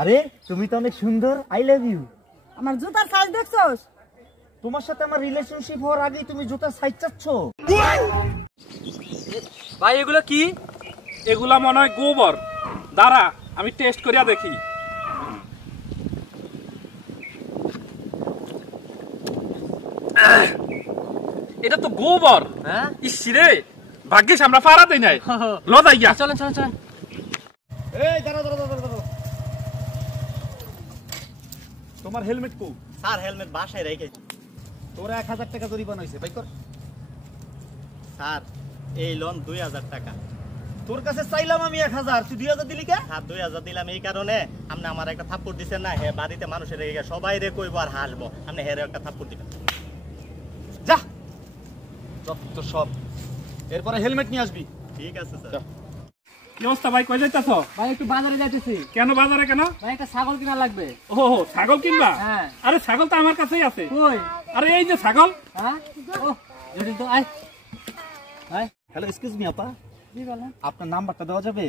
আরে তুমি তো অনেক সুন্দর, আই লাভ ইউ। আমার জুতার সাইজ দেখছস? তোমার সাথে আমার রিলেশনশিপ হওয়ার আগেই তুমি জুতার সাইজ চাচ্ছ? ভাই এগুলো কি? এগুলা মনে হয় গোবর। দাঁড়া আমি টেস্ট করিয়া দেখি। এটা তো গোবর। হ্যাঁ ইসরে ভাগ্যিস আমরা পারা দেই নাই। ল যাই গিয়া। চলেন চলেন চলেন। এই দাঁড়া দাঁড়া দাঁড়া দাঁড়া। তোমার হেলমেট কো? স্যার হেলমেট বাসায় রেখেছি। তোরা 1000 টাকা জরিমানা হইছে, বাই কর। স্যার এই লোন 2000 টাকা। তোর কাছে চাইলাম আমি 1000, তুই 2000 দিলি কে? স্যার 2000 দিলাম এই কারণে আপনি আমার একটা থাপ্পড় দিছেন না, হে বাড়িতে মানুষের রেখে সবাই রে কইব আর হাসবো, আপনি হেরে একটা থাপ্পড় দিবেন। যা যত সব। এরপরে হেলমেট নিয়ে আসবি। ঠিক আছে স্যার। কি অবস্থা ভাই, কই যাইতাছো? ভাই একটু বাজারে যাইতেছি। কেন বাজারে কেন? ভাই একটা ছাগল কিনা লাগবে। ও ছাগল কিনবা? হ্যাঁ। আরে ছাগল তো আমার কাছেই আছে। কই? আরে এই যে ছাগল। হ্যাঁ ও জুটি তো আয় আয়। হ্যালো এক্সকিউজ মি আপা, কি বলেন? আপনার নাম্বারটা দেওয়া যাবে?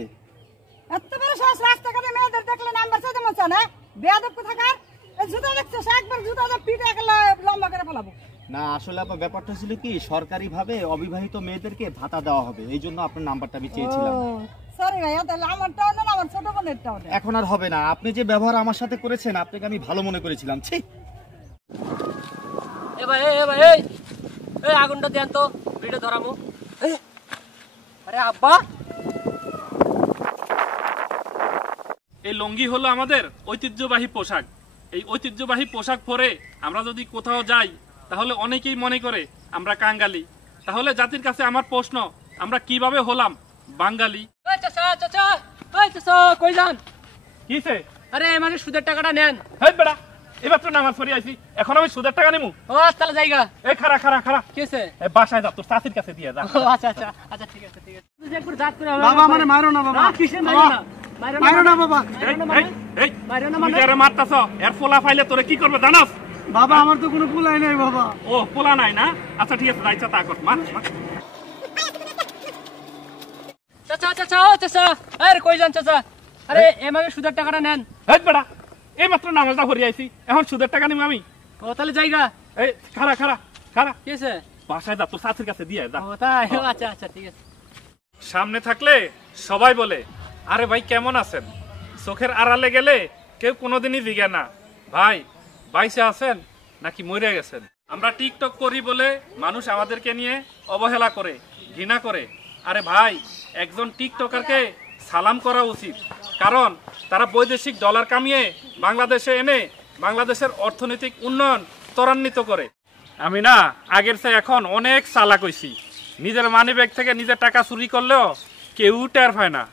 এত বড় সাহস রাস্তাঘাটে মেয়েদের দেখলে নাম্বার চাইতে মন চায় না? বেয়াদব কোথাকার। এই জুতা দেখছস? একবার জুতা দিয়ে পিঠে একলা লম্বা করে ফেলাবো। না আসলে আপা ব্যাপারটা ছিল কি, সরকারি ভাবে অবিবাহিত মেয়েদেরকে ভাতা দেওয়া হবে, এই জন্য আপনার নাম্বারটা আমি চেয়েছিলাম। সরি ভাইয়া, তাহলে আমারটাও নেন, আমার ছোট বোনেরটাও নেন। এখন আর হবে না, আপনি যে ব্যবহার আমার সাথে করেছেন আপনাকে আমি ভালো মনে করেছিলাম। ছি। এ ভাই এ ভাই এই এই আগুনটা দেন তো, ভিডিও ধরামু। আরে আব্বা, এই লুঙ্গি হলো আমাদের ঐতিহ্যবাহী পোশাক। এই ঐতিহ্যবাহী পোশাক পরে আমরা যদি কোথাও যাই তাহলে অনেকেই মনে করে আমরা কাঙ্গালি। তাহলে জাতির কাছে আমার প্রশ্ন, আমরা কিভাবে হলাম বাঙালি? এই চাচা চাচা, এই চাচা কই যান? কিছে? আরে মানে সুদের টাকাটা নেন। হেই বেড়া, এবার তো নামাজ পড়ে আইছি, এখন আমি সুদের টাকা নেবো? ও তাহলে জায়গা এই খারা খারা খারা, কি হইছে? এই বাসায় যা, তোর চাচির কাছে দিয়ে যা। ও আচ্ছা আচ্ছা আচ্ছা ঠিক আছে ঠিক আছে। তুই যে একবার দাঁত করে বাবা আমারে মারো না বাবা। কিসে মারো না? মারো না বাবা। এই এই তুই যারে মারতাছ এর পোলা পাইলে তোরে কি করবে জানাস? বাবা আমার তো কোনো পোলাই নাই বাবা। ও পোলা নাই না? আচ্ছা ঠিক আছে, যাইছা তা কর, মার মার। চাচা চাচা ও চাচা, আরে কই যান চাচা? আরে এমাকে সুদের টাকাটা নেন। হেই বেড়া, এই মাত্র নামাজটা পড়ে আইছি, এখন সুদের টাকা নিবো আমি? ও তাহলে জায়গা এই খারা খারা খারা, কি হইছে? বাসায় যা, তোর চাচির কাছে দিয়ে যা। ও তাই, ও আচ্ছা আচ্ছা ঠিক আছে। সামনে থাকলে সবাই বলে আরে ভাই কেমন আছেন, চোখের আড়ালে গেলে কেউ কোনোদিনই জিজ্ঞে না ভাই বাইসে আছেন নাকি মরে গেছেন। আমরা টিকটক করি বলে মানুষ আমাদেরকে নিয়ে অবহেলা করে, ঘৃণা করে। আরে ভাই, একজন টিকটকারকে সালাম করা উচিত, কারণ তারা বৈদেশিক ডলার কামিয়ে বাংলাদেশে এনে বাংলাদেশের অর্থনৈতিক উন্নয়ন ত্বরান্বিত করে। আমি না আগের চেয়ে এখন অনেক চালাক হইছি, নিজের মানি ব্যাগ থেকে নিজের টাকা চুরি করলেও কেউ টের পায় না।